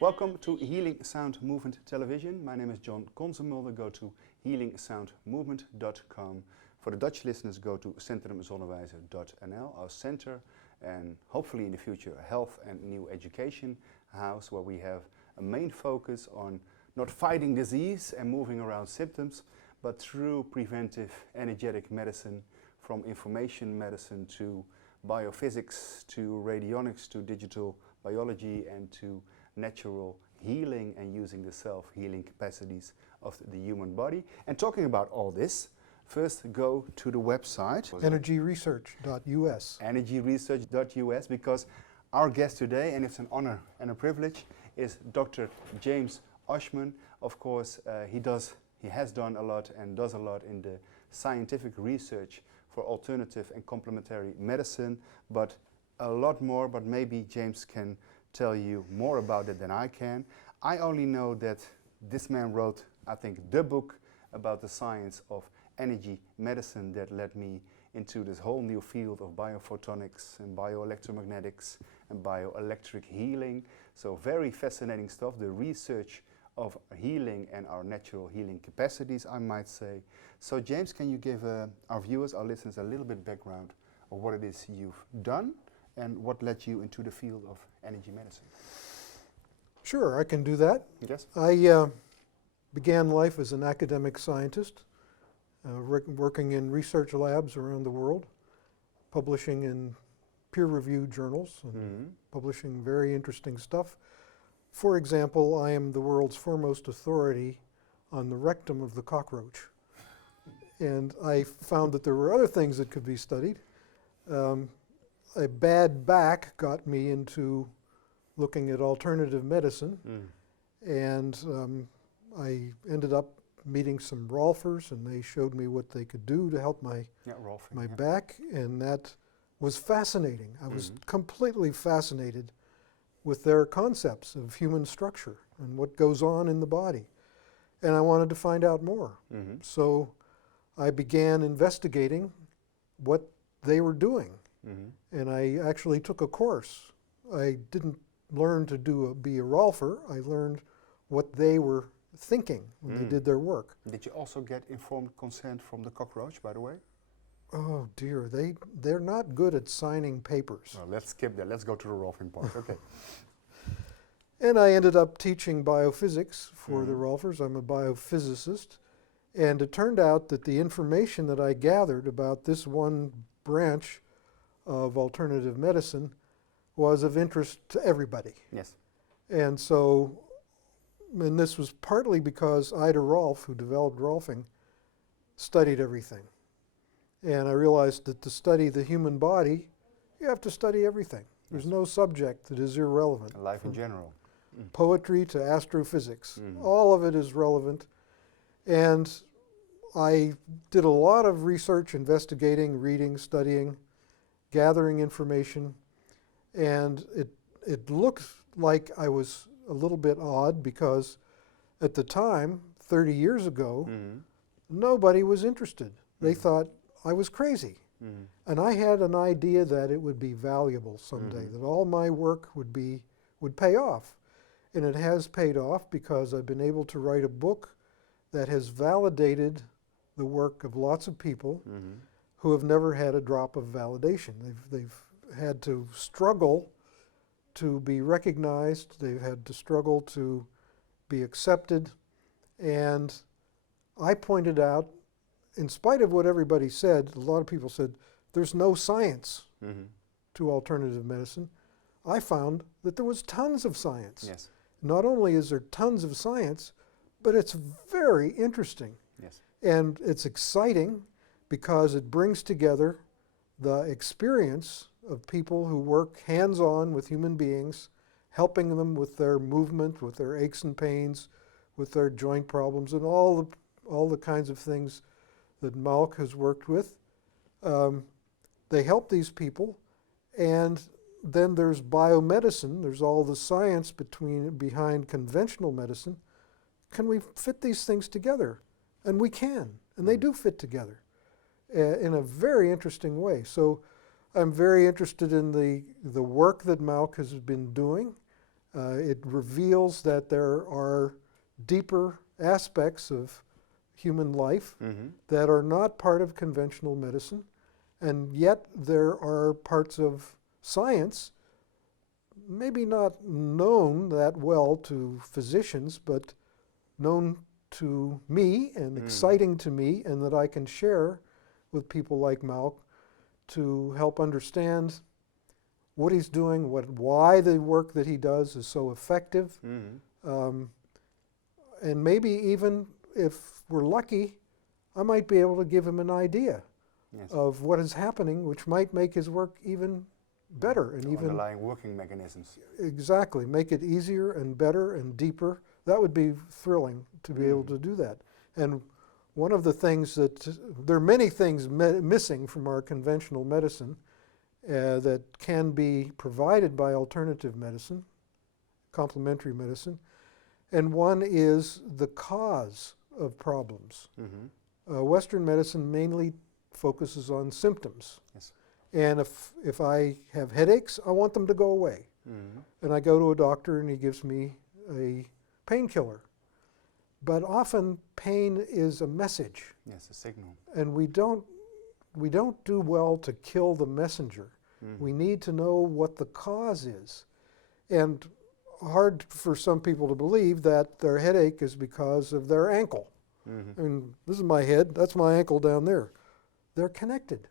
Welcome to Healing Sound Movement Television. My name is John Konzenmulder. Go to healingsoundmovement.com. For the Dutch listeners, go to centrumzonnewijzer.nl, our center, and hopefully in the future a health and new education house where we have a main focus on not fighting disease and moving around symptoms, but through preventive energetic medicine, from information medicine to biophysics to radionics to digital biology and to natural healing and using the self-healing capacities of the human body. And talking about all this, first go to the website energyresearch.us. energyresearch.us, because our guest today, and it's an honor and a privilege, is Dr. James Oschman. Of course, he has done a lot and does a lot in the scientific research for alternative and complementary medicine, but a lot more, but maybe James can tell you more about it than I can. I only know that this man wrote, I think, the book about the science of energy medicine that led me into this whole new field of biophotonics and bioelectromagnetics and bioelectric healing. So very fascinating stuff, the research of healing and our natural healing capacities, I might say. So James, can you give our viewers, our listeners, a little bit background of what it is you've done and what led you into the field of energy medicine? Sure, I can do that. Yes. I began life as an academic scientist, working in research labs around the world, publishing in peer-reviewed journals, and publishing very interesting stuff. For example, I am the world's foremost authority on the rectum of the cockroach. And I found that there were other things that could be studied. A bad back got me into looking at alternative medicine, and I ended up meeting some Rolfers, and they showed me what they could do to help my back, and that was fascinating. I was completely fascinated with their concepts of human structure and what goes on in the body, and I wanted to find out more. So I began investigating what they were doing. And I actually took a course. I didn't learn to be a Rolfer. I learned what they were thinking when they did their work. Did you also get informed consent from the cockroach, by the way? Oh dear, they're not good at signing papers. Well, let's skip that. Let's go to the Rolfing part. Okay. And I ended up teaching biophysics for the Rolfers. I'm a biophysicist. And it turned out that the information that I gathered about this one branch of alternative medicine was of interest to everybody. Yes. And so, and this was partly because Ida Rolf, who developed Rolfing, studied everything. And I realized that to study the human body, you have to study everything. There's no subject that is irrelevant. Life in general. Poetry to astrophysics. All of it is relevant. And I did a lot of research, investigating, reading, studying, gathering information, and it looked like I was a little bit odd because at the time, 30 years ago, nobody was interested. They thought I was crazy. And I had an idea that it would be valuable someday, that all my work would pay off. And it has paid off because I've been able to write a book that has validated the work of lots of people who have never had a drop of validation. They've had to struggle to be recognized. They've had to struggle to be accepted. And I pointed out, in spite of what everybody said, a lot of people said, there's no science to alternative medicine. I found that there was tons of science. Yes. Not only is there tons of science, but it's very interesting. Yes. And it's exciting because it brings together the experience of people who work hands-on with human beings, helping them with their movement, with their aches and pains, with their joint problems, and all the kinds of things that Malk has worked with. They help these people, and then there's biomedicine. There's all the science behind conventional medicine. Can we fit these things together? And we can, and they do fit together in a very interesting way. So I'm very interested in the work that Malk has been doing, It reveals that there are deeper aspects of human life that are not part of conventional medicine, and yet there are parts of science, maybe not known that well to physicians, but known to me and exciting to me, and that I can share with people like Malk to help understand what he's doing, why the work that he does is so effective, and maybe even if we're lucky, I might be able to give him an idea of what is happening, which might make his work even better and even underlying working mechanisms. Exactly, make it easier and better and deeper. That would be thrilling to be able to do that. And one of the things there are many things missing from our conventional medicine that can be provided by alternative medicine, complementary medicine, and one is the cause of problems. Western medicine mainly focuses on symptoms. Yes. And if I have headaches, I want them to go away. And I go to a doctor and he gives me a painkiller. But often pain is a message. Yes, a signal. And we don't do well to kill the messenger. We need to know what the cause is. And hard for some people to believe that their headache is because of their ankle. I mean, this is my head, that's my ankle down there. They're connected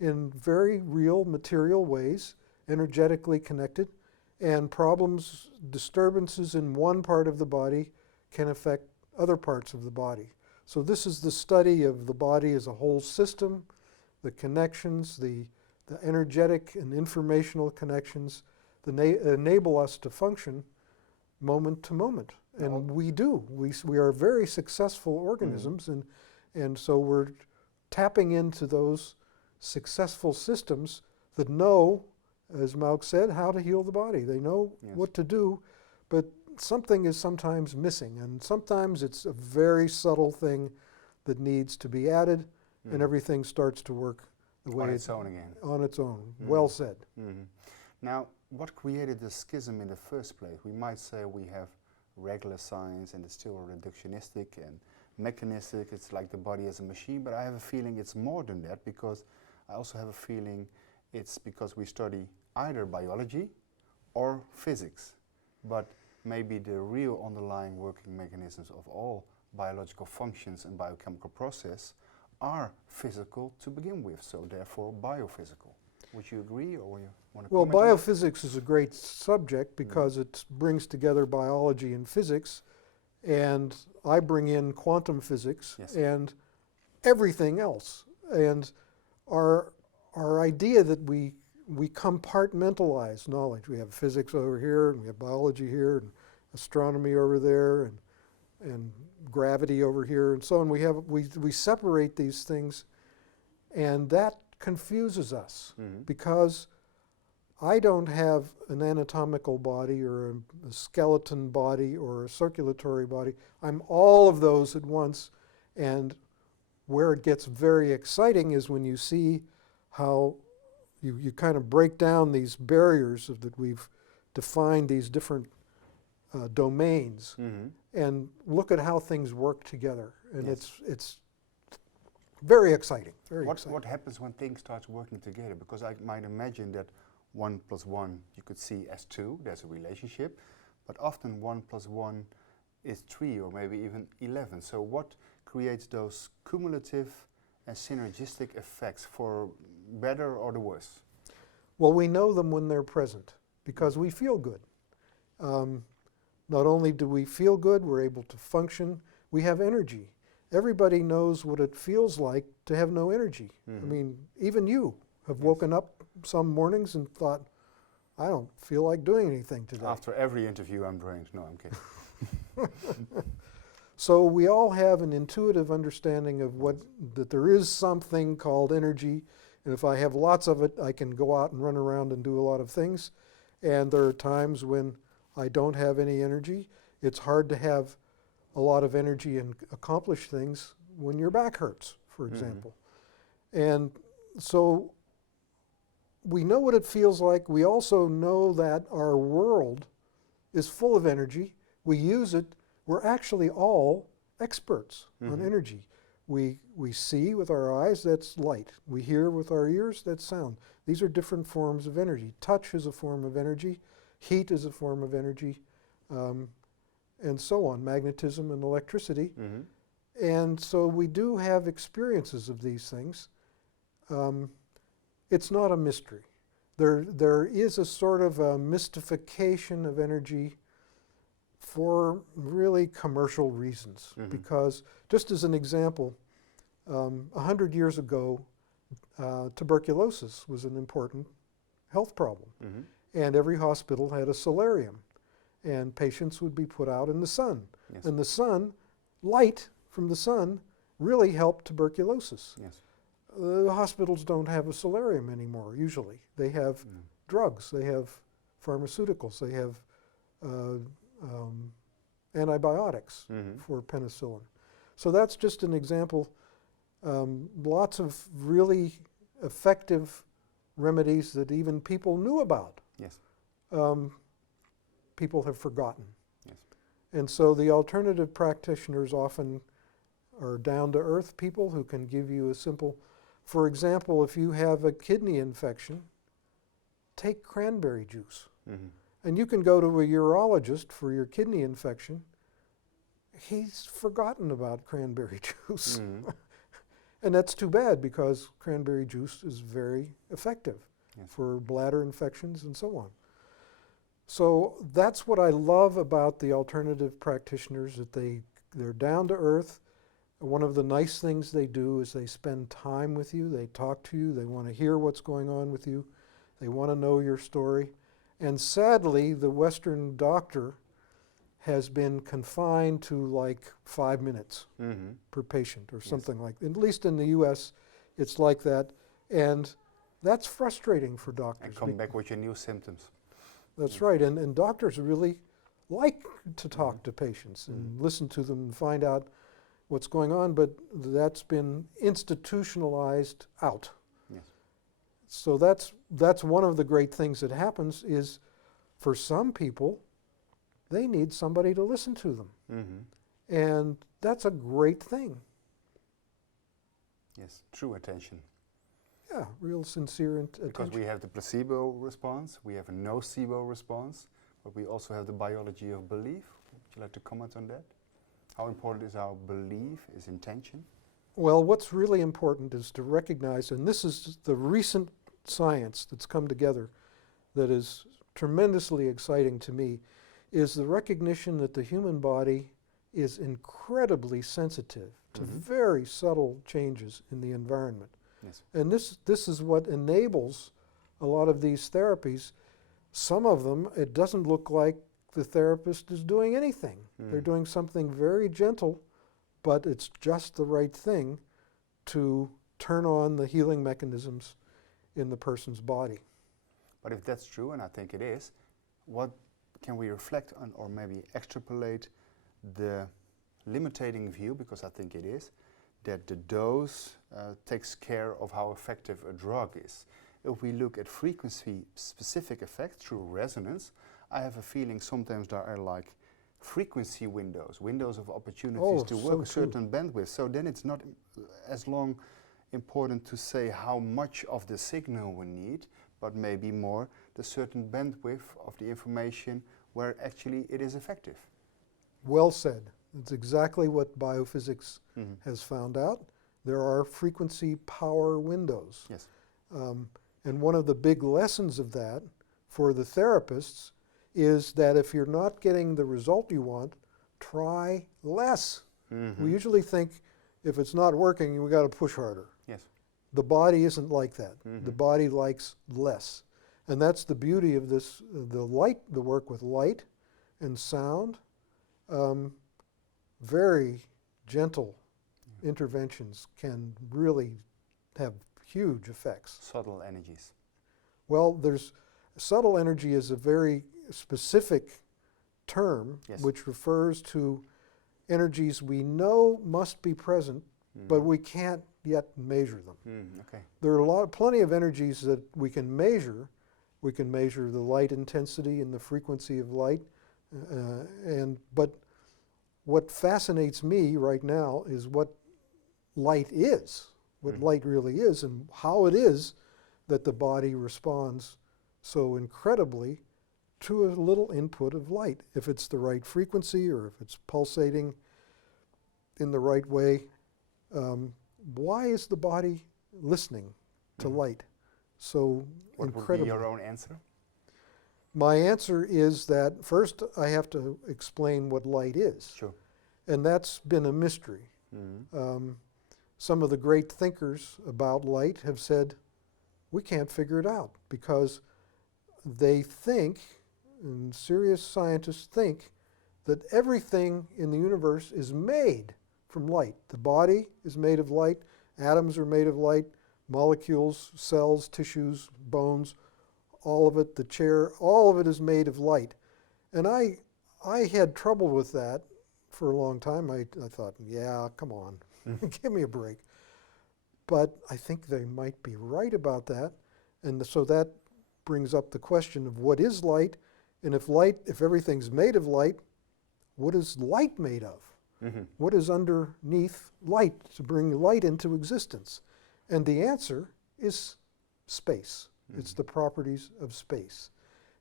in very real material ways, energetically connected, and problems, disturbances in one part of the body can affect other parts of the body. So this is the study of the body as a whole system, the connections, the energetic and informational connections that enable us to function moment to moment. And we do. We are very successful organisms, and so we're tapping into those successful systems that know, as Malk said, how to heal the body. They know what to do, but something is sometimes missing, and sometimes it's a very subtle thing that needs to be added, and everything starts to work the way on its own again. On its own. Well said. Now, what created the schism in the first place? We might say we have regular science and it's still reductionistic and mechanistic. It's like the body as a machine, but I have a feeling it's more than that, because I also have a feeling it's because we study either biology or physics. But maybe the real underlying working mechanisms of all biological functions and biochemical process are physical to begin with, so therefore biophysical. Would you agree, or you want to Well, comment on that? biophysics is a great subject because it brings together biology and physics, and I bring in quantum physics and everything else. And our idea that we compartmentalize knowledge. We have physics over here, and we have biology here, and astronomy over there, and gravity over here, and so on. We separate these things, and that confuses us because I don't have an anatomical body or a skeleton body or a circulatory body. I'm all of those at once, and where it gets very exciting is when you see how you kind of break down these barriers that we've defined, these different domains, and look at how things work together. And it's very exciting. What happens when things start working together? Because I might imagine that 1 + 1 you could see as 2, there's a relationship, but often 1 + 1 is 3 or maybe even 11. So what creates those cumulative and synergistic effects, for better or the worse? Well, we know them when they're present because we feel good. Not only do we feel good, we're able to function, we have energy. Everybody knows what it feels like to have no energy. I mean, even you have woken up some mornings and thought, I don't feel like doing anything today. After every interview I'm drained. No, I'm kidding. So we all have an intuitive understanding of that there is something called energy, and if I have lots of it, I can go out and run around and do a lot of things. And there are times when I don't have any energy. It's hard to have a lot of energy and accomplish things when your back hurts, for example. And so we know what it feels like. We also know that our world is full of energy. We use it. We're actually all experts on energy. We see with our eyes, that's light. We hear with our ears, that's sound. These are different forms of energy. Touch is a form of energy. Heat is a form of energy, and so on, magnetism and electricity. And so we do have experiences of these things. It's not a mystery. There is a sort of a mystification of energy for really commercial reasons. Because, just as an example, 100 years ago, tuberculosis was an important health problem. And every hospital had a solarium. And patients would be put out in the sun. Yes. And the sun, light from the sun, really helped tuberculosis. Yes. The hospitals don't have a solarium anymore, usually. They have drugs, they have pharmaceuticals, they have antibiotics for penicillin. So that's just an example. Lots of really effective remedies that even people knew about. Yes. People have forgotten. Yes. And so the alternative practitioners often are down-to-earth people who can give you a simple, for example, if you have a kidney infection, take cranberry juice. And you can go to a urologist for your kidney infection. He's forgotten about cranberry juice. And that's too bad, because cranberry juice is very effective for bladder infections and so on. So that's what I love about the alternative practitioners, that they're down to earth. One of the nice things they do is they spend time with you, they talk to you, they want to hear what's going on with you, they want to know your story. And sadly, the Western doctor has been confined to like 5 minutes per patient or something like that. At least in the US, it's like that. And that's frustrating for doctors. And come back with your new symptoms. That's right. And doctors really like to talk to patients and listen to them and find out what's going on, but that's been institutionalized out. Yes. So that's one of the great things that happens is, for some people, they need somebody to listen to them. And that's a great thing. Yes, true attention. Yeah, real sincere attention. Because we have the placebo response, we have a nocebo response, but we also have the biology of belief. Would you like to comment on that? How important is our belief, is intention? Well, what's really important is to recognize, and this is the recent science that's come together that is tremendously exciting to me, is the recognition that the human body is incredibly sensitive to very subtle changes in the environment. Yes. And this is what enables a lot of these therapies. Some of them, it doesn't look like the therapist is doing anything. They're doing something very gentle, but it's just the right thing to turn on the healing mechanisms in the person's body. But if that's true, and I think it is, what can we reflect on, or maybe extrapolate the limiting view, because I think it is, that the dose takes care of how effective a drug is. If we look at frequency-specific effects through resonance, I have a feeling sometimes there are like frequency windows of opportunities to work a certain bandwidth. So then it's not as long important to say how much of the signal we need, but maybe more the certain bandwidth of the information where actually it is effective. Well said. It's exactly what biophysics has found out. There are frequency power windows. Yes. And one of the big lessons of that for the therapists is that if you're not getting the result you want, try less. We usually think if it's not working, we got to push harder. Yes. The body isn't like that. The body likes less. And that's the beauty of this, the work with light and sound. Very gentle interventions can really have huge effects. Subtle energies. Well, subtle energy is a very specific term which refers to energies we know must be present, but we can't yet measure them. Okay. There are plenty of energies that we can measure. We can measure the light intensity and the frequency of light, But what fascinates me right now is what light is, what light really is, and how it is that the body responds so incredibly to a little input of light. If it's the right frequency or if it's pulsating in the right way, why is the body listening to light so What incredibly? would be your own answer? My answer is that first I have to explain what light is. Sure. And that's been a mystery. Some of the great thinkers about light have said, we can't figure it out, because they think, and serious scientists think, that everything in the universe is made from light. The body is made of light, atoms are made of light, molecules, cells, tissues, bones, all of it, the chair, all of it is made of light. And I had trouble with that for a long time. I thought, yeah, come on, give me a break. But I think they might be right about that. And so that brings up the question of what is light, and if everything's made of light, what is light made of? What is underneath light to bring light into existence? And the answer is space. It's the properties of space.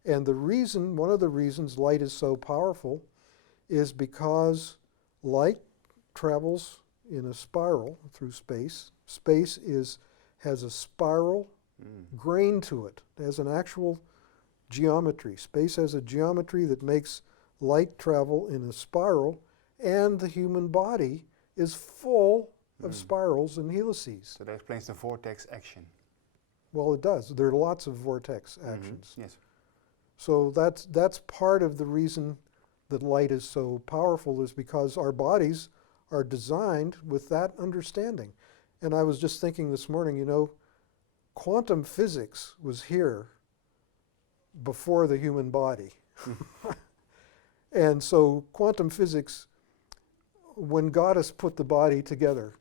And one of the reasons light is so powerful is because light travels in a spiral through space. Space has a spiral grain to it. It has an actual geometry. Space has a geometry that makes light travel in a spiral, and the human body is full of spirals and helices. So that explains the vortex action. Well, it does. There are lots of vortex actions. Yes. So that's part of the reason that light is so powerful, is because our bodies are designed with that understanding. And I was just thinking this morning, quantum physics was here before the human body. And so quantum physics, when Goddess put the body together,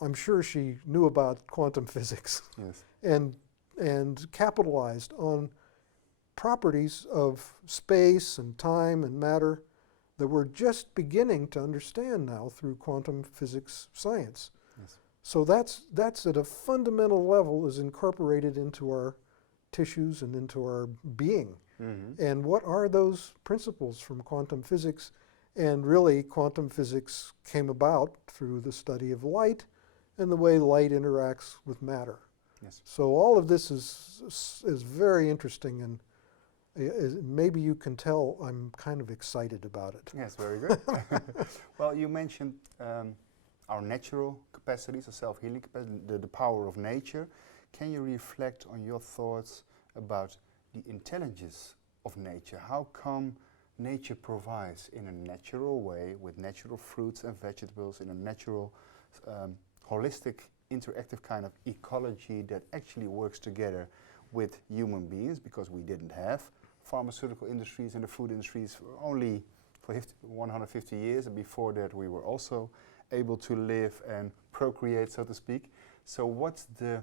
I'm sure she knew about quantum physics. Yes. and capitalized on properties of space and time and matter that we're just beginning to understand now through quantum physics science. Yes. So that's at a fundamental level is incorporated into our tissues and into our being. And what are those principles from quantum physics? And really, quantum physics came about through the study of light and the way light interacts with matter. Yes. So all of this is very interesting, and maybe you can tell I'm kind of excited about it. Yes, very good. Well, you mentioned our natural capacities, the self-healing capacity, the power of nature. Can you reflect on your thoughts about the intelligence of nature? How come nature provides in a natural way, with natural fruits and vegetables, in a natural, holistic, interactive kind of ecology that actually works together with human beings, because we didn't have pharmaceutical industries and the food industries only for 150 years, and before that we were also able to live and procreate, so to speak. So what's the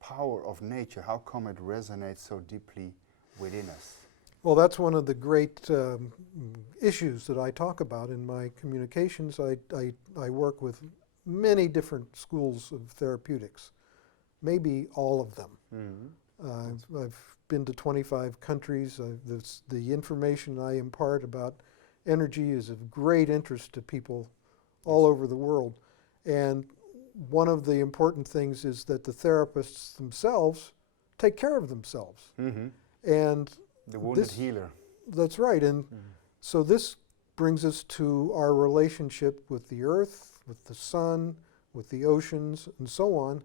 power of nature? How come it resonates so deeply within us? Well, that's one of the great issues that I talk about in my communications. I work with many different schools of therapeutics, maybe all of them. I've been to 25 countries. The information I impart about energy is of great interest to people all over the world. And one of the important things is that the therapists themselves take care of themselves. And the wounded healer. That's right. And so this brings us to our relationship with the earth, with the sun, with the oceans, and so on.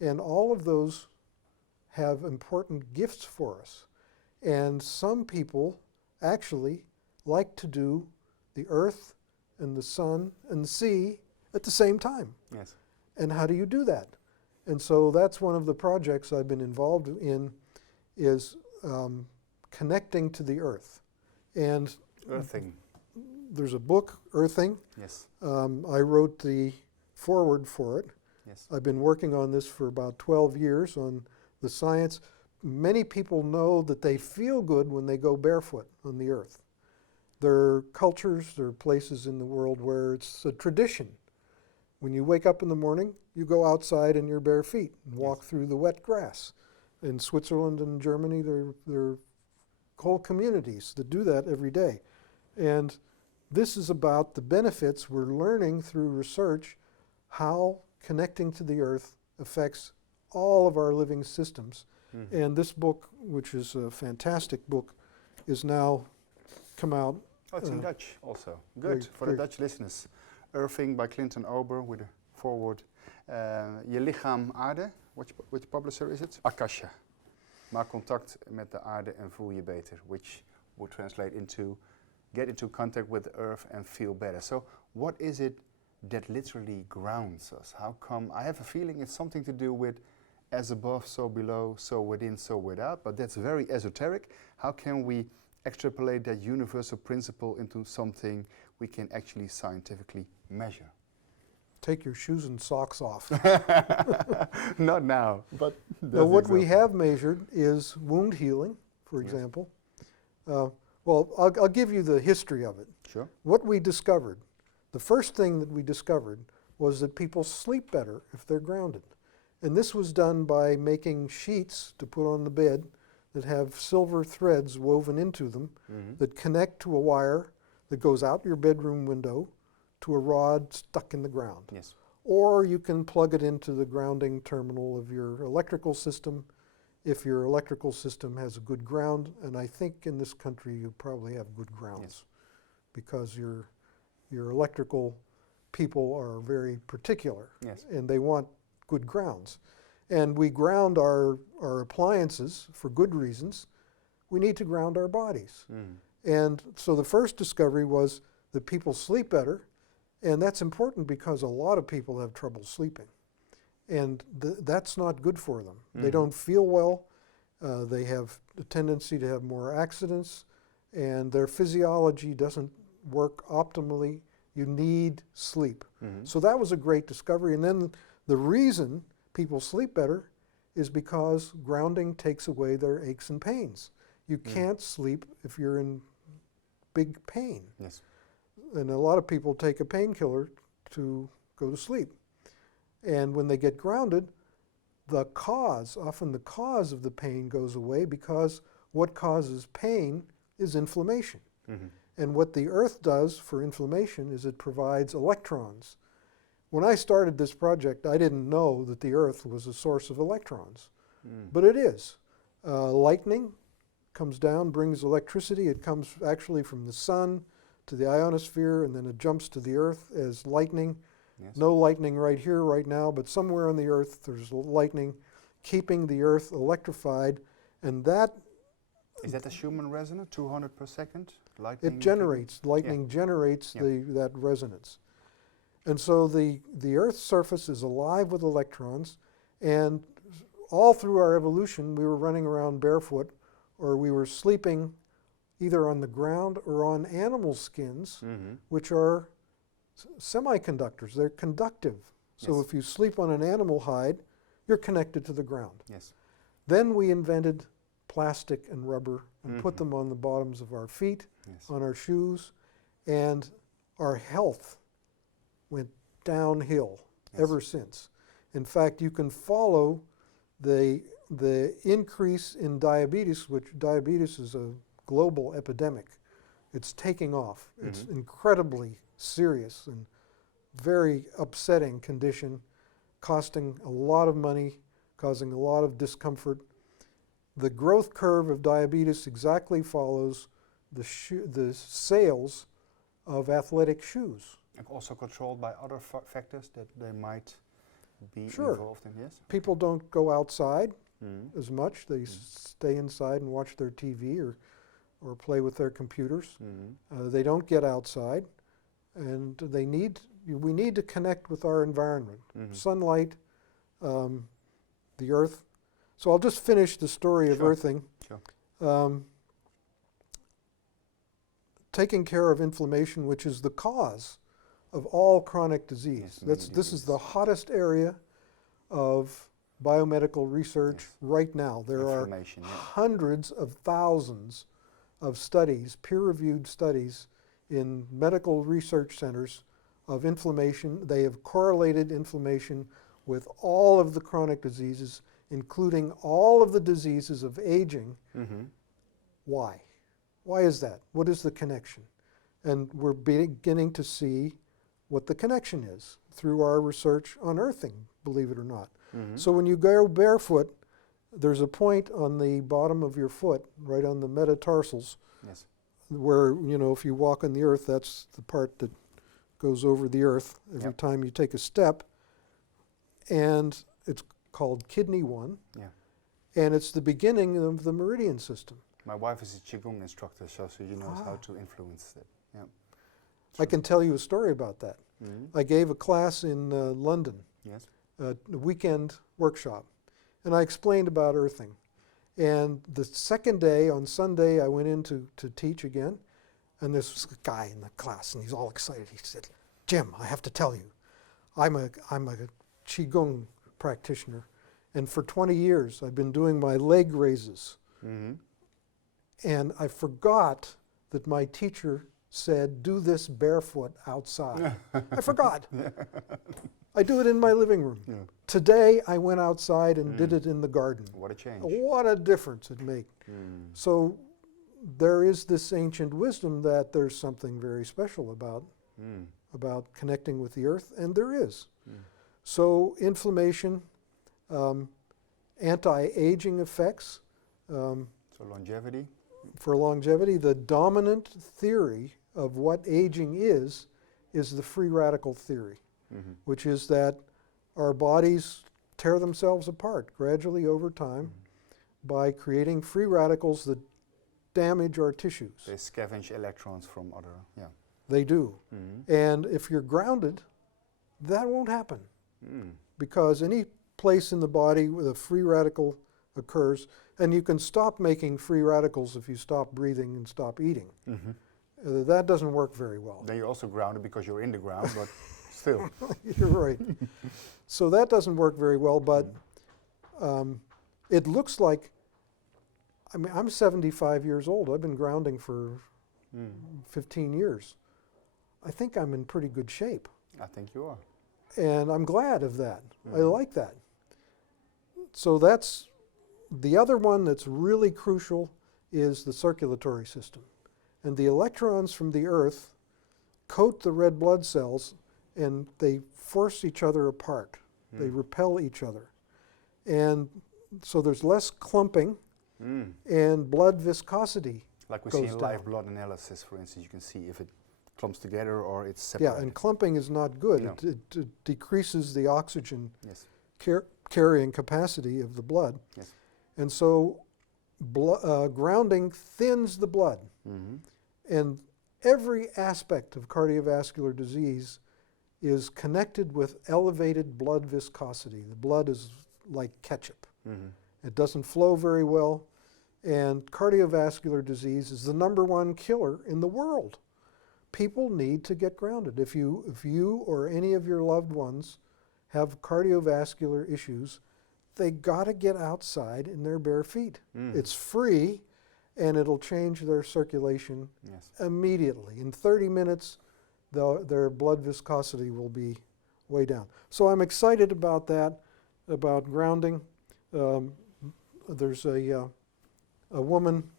And all of those have important gifts for us. And some people actually like to do the earth and the sun and the sea at the same time. Yes. And how do you do that? And so that's one of the projects I've been involved in, is connecting to the earth. And Earthing. there's a book, Earthing. Yes. I wrote the foreword for it. Yes. I've been working on this for about 12 years on the science. Many people know that they feel good when they go barefoot on the earth. There are cultures, there are places in the world where it's a tradition. When you wake up in the morning, you go outside in your bare feet and walk through the wet grass. In Switzerland and Germany, there are whole communities that do that every day. And this is about the benefits we're learning through research, how connecting to the earth affects all of our living systems. And this book, which is a fantastic book, is now come out. Oh, it's in Dutch also. Good for the Dutch listeners. Earthing by Clinton Ober with a forward. Je lichaam aarde. Which publisher is it? Akasha. Maak contact met de aarde en voel je beter. Which would translate into get into contact with the earth and feel better. So what is it that literally grounds us? How come? I have a feeling it's something to do with as above, so below, so within, so without. But that's very esoteric. How can we extrapolate that universal principle into something we can actually scientifically measure? Take your shoes and socks off. Not now, but now what we have measured is wound healing, for example. Well, I'll give you the history of it. Sure. What we discovered, the first thing that we discovered was that people sleep better if they're grounded. And this was done by making sheets to put on the bed that have silver threads woven into them that connect to a wire that goes out your bedroom window to a rod stuck in the ground. Yes. Or you can plug it into the grounding terminal of your electrical system if your electrical system has a good ground. And I think in this country you probably have good grounds because your electrical people are very particular and they want good grounds. And we ground our appliances for good reasons. We need to ground our bodies. And so the first discovery was that people sleep better, and that's important because a lot of people have trouble sleeping. And that's not good for them. They don't feel well, they have a tendency to have more accidents, and their physiology doesn't work optimally. You need sleep. So that was a great discovery. And then the reason people sleep better is because grounding takes away their aches and pains. You can't sleep if you're in big pain. Yes. And a lot of people take a painkiller to go to sleep. And when they get grounded, often the cause of the pain goes away because what causes pain is inflammation. And what the earth does for inflammation is it provides electrons. When I started this project, I didn't know that the earth was a source of electrons, but it is. Lightning comes down, brings electricity. It comes actually from the sun to the ionosphere, and then it jumps to the earth as lightning. Yes. No lightning right here, right now, but somewhere on the earth there's lightning keeping the earth electrified, and that... Is that a Schumann resonance, 200 per second? Lightning? It generates, lightning generates that resonance. And so the Earth's surface is alive with electrons, and all through our evolution we were running around barefoot, or we were sleeping either on the ground or on animal skins, which are semiconductors. They're conductive. So if you sleep on an animal hide, you're connected to the ground. Yes. Then we invented plastic and rubber and put them on the bottoms of our feet, on our shoes, and our health went downhill ever since. In fact, you can follow the increase in diabetes, which diabetes is a global epidemic. It's taking off. It's incredibly serious and very upsetting condition, costing a lot of money, causing a lot of discomfort. The growth curve of diabetes exactly follows the sales of athletic shoes. And also controlled by other factors that they might be Sure. involved in, yes? People don't go outside as much. They stay inside and watch their TV or play with their computers. They don't get outside, and we need to connect with our environment. Sunlight, the earth. So I'll just finish the story of earthing. Sure. Taking care of inflammation, which is the cause of all chronic disease. Yes, This is the hottest area of biomedical research right now. There are hundreds of thousands of studies, peer-reviewed studies in medical research centers of inflammation. They have correlated inflammation with all of the chronic diseases, including all of the diseases of aging. Why? Why is that? What is the connection? And we're beginning to see what the connection is through our research on earthing, believe it or not. So when you go barefoot, there's a point on the bottom of your foot, right on the metatarsals, Yes. where, you know, if you walk on the earth, that's the part that goes over the earth every Yep. time you take a step. And it's called kidney 1. Yeah. And it's the beginning of the meridian system. My wife is a Qigong instructor, so she knows how to influence it. Yeah. I can tell you a story about that. I gave a class in London, Yes. a weekend workshop, and I explained about earthing. And the second day, on Sunday, I went in to teach again, and this was a guy in the class, and he's all excited. He said, "Jim, I have to tell you, I'm a Qigong practitioner, and for 20 years I've been doing my leg raises. And I forgot that my teacher said, do this barefoot outside." I forgot. I do it in my living room. Yeah. Today I went outside and did it in the garden. What a change. What a difference it made. So there is this ancient wisdom that there's something very special about connecting with the earth, and there is. So inflammation, anti-aging effects, So longevity. for longevity, the dominant theory of what aging is the free radical theory, which is that our bodies tear themselves apart gradually over time by creating free radicals that damage our tissues. They scavenge electrons from other, yeah. They do. And if you're grounded, that won't happen, because any place in the body where a free radical occurs, and you can stop making free radicals if you stop breathing and stop eating. That doesn't work very well. Then you're also grounded because you're in the ground, but still. You're right. So that doesn't work very well, but it looks like, I mean, I'm 75 years old. I've been grounding for 15 years. I think I'm in pretty good shape, I think you are. and I'm glad of that. I like that. So that's the other one that's really crucial, is the circulatory system. And the electrons from the earth coat the red blood cells, and they force each other apart. They repel each other. And so there's less clumping, and blood viscosity. Like we see goes in live down. blood analysis, for instance, you can see if it clumps together or it's Yeah, separated. and clumping is not good. No. It decreases the oxygen Yes. carrying capacity of the blood. Yes. And so grounding thins the blood. And every aspect of cardiovascular disease is connected with elevated blood viscosity. The blood is like ketchup. It doesn't flow very well, and cardiovascular disease is the #1 killer in the world. People need to get grounded. If you or any of your loved ones have cardiovascular issues, they got to get outside in their bare feet. It's free, and it'll change their circulation Yes. immediately. In 30 minutes, their blood viscosity will be way down. So I'm excited about that, about grounding. There's a woman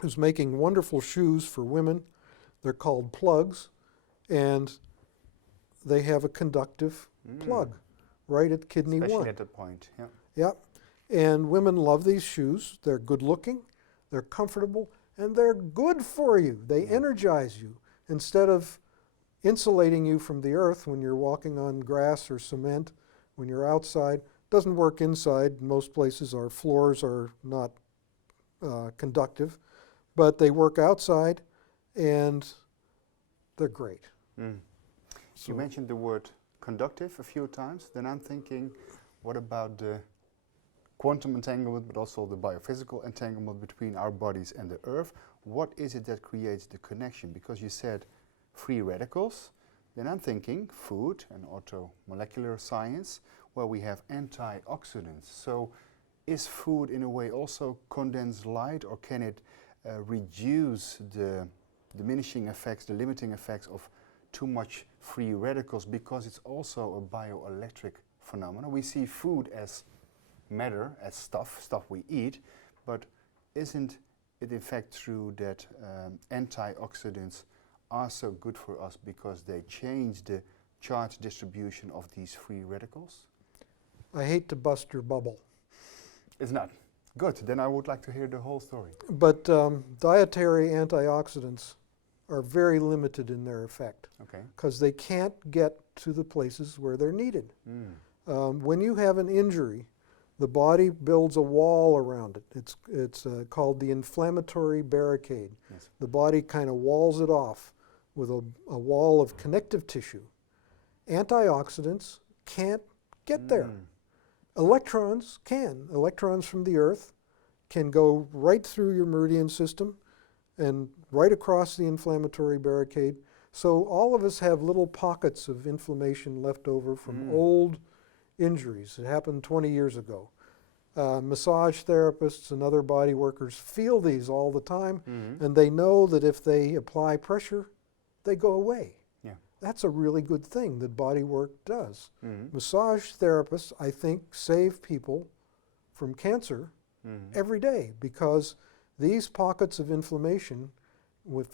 who's making wonderful shoes for women. They're called plugs, and they have a conductive plug right at kidney Especially 1. at that point, yeah. Yep. And women love these shoes. They're good looking, they're comfortable, and they're good for you. They energize you. Instead of insulating you from the earth when you're walking on grass or cement, when you're outside, doesn't work inside. Most places our floors are not conductive, but they work outside, and they're great. So You mentioned the word conductive a few times. Then I'm thinking, what about the quantum entanglement, but also the biophysical entanglement between our bodies and the earth? What is it that creates the connection? Because you said free radicals. Then I'm thinking food and automolecular science, where we have antioxidants. So is food in a way also condensed light, or can it reduce the diminishing effects, the limiting effects of too much free radicals, because it's also a bioelectric phenomenon. We see food as matter, as stuff we eat, but isn't it in fact true that antioxidants are so good for us because they change the charge distribution of these free radicals? I hate to bust your bubble, It's not. Good, then I would like to hear the whole story. but dietary antioxidants are very limited in their effect Okay. because they can't get to the places where they're needed. Mm. When you have an injury, the body builds a wall around it. It's called the inflammatory barricade. Yes. The body kind of walls it off with a wall of connective tissue. Antioxidants can't get there. Mm. Electrons can. Electrons from the Earth can go right through your meridian system and right across the inflammatory barricade. So all of us have little pockets of inflammation left over from old injuries. It happened 20 years ago. Massage therapists and other body workers feel these all the time, and they know that if they apply pressure, they go away. Yeah. That's a really good thing that body work does. Mm. Massage therapists, I think, save people from cancer Mm. every day because these pockets of inflammation,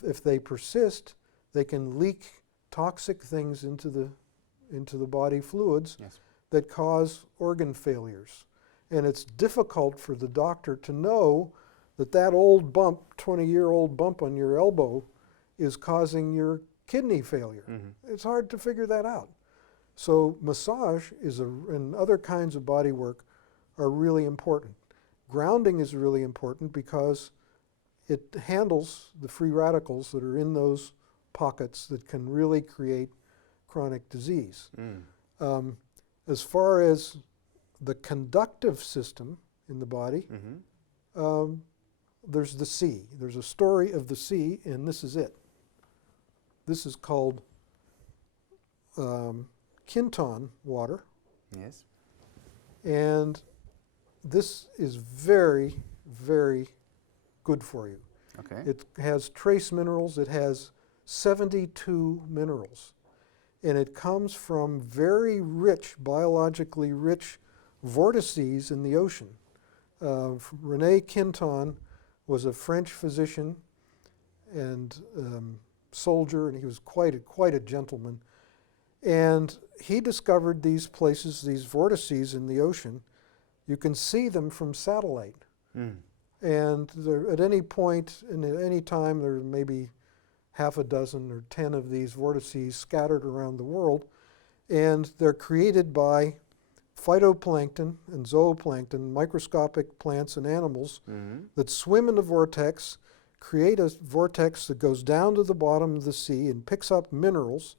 if they persist, they can leak toxic things into the body fluids Yes. that cause organ failures. And it's difficult for the doctor to know that that old bump, 20-year-old bump on your elbow, is causing your kidney failure. Mm-hmm. It's hard to figure that out. So massage and other kinds of body work are really important. Grounding is really important because it handles the free radicals that are in those pockets that can really create chronic disease. Mm. As far as the conductive system in the body, Mm-hmm. there's the sea. There's a story of the sea, and this is it. This is called Quinton water, Yes. and this is very, very good for you. Okay. It has trace minerals. It has 72 minerals, and it comes from very rich, biologically rich vortices in the ocean. René Quinton was a French physician and soldier, and he was quite a gentleman. And he discovered these places, these vortices in the ocean. You can see them from satellite. Mm. And at any point, and at any time, there may be half a dozen or 10 of these vortices scattered around the world. And they're created by phytoplankton and zooplankton, microscopic plants and animals Mm-hmm. that swim in the vortex, create a vortex that goes down to the bottom of the sea and picks up minerals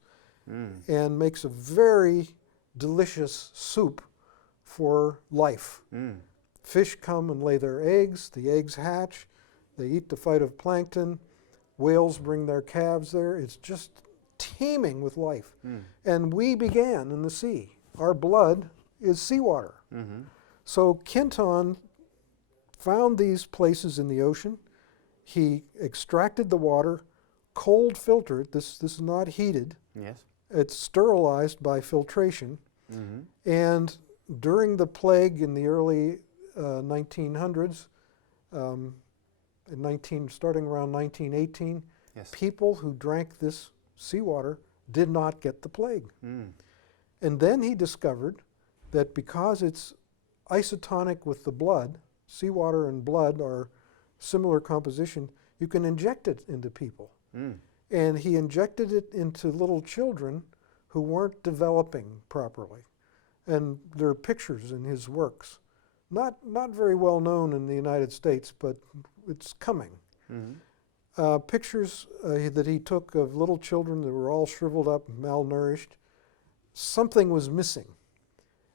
Mm. and makes a very delicious soup for life. Mm. Fish come and lay their eggs, the eggs hatch, they eat the phytoplankton, whales bring their calves there. It's just teeming with life. Mm. And we began in the sea. Our blood is seawater. Mm-hmm. So Quinton found these places in the ocean. He extracted the water, cold filtered. This is not heated. Yes. It's sterilized by filtration. Mm-hmm. And during the plague in the early 1900s, starting around 1918, Yes. people who drank this seawater did not get the plague. Mm. And then he discovered that because it's isotonic with the blood, seawater and blood are similar composition, you can inject it into people. Mm. And he injected it into little children who weren't developing properly. And there are pictures in his works. Not very well known in the United States, but it's coming. Mm-hmm. Pictures that he took of little children that were all shriveled up, malnourished. Something was missing.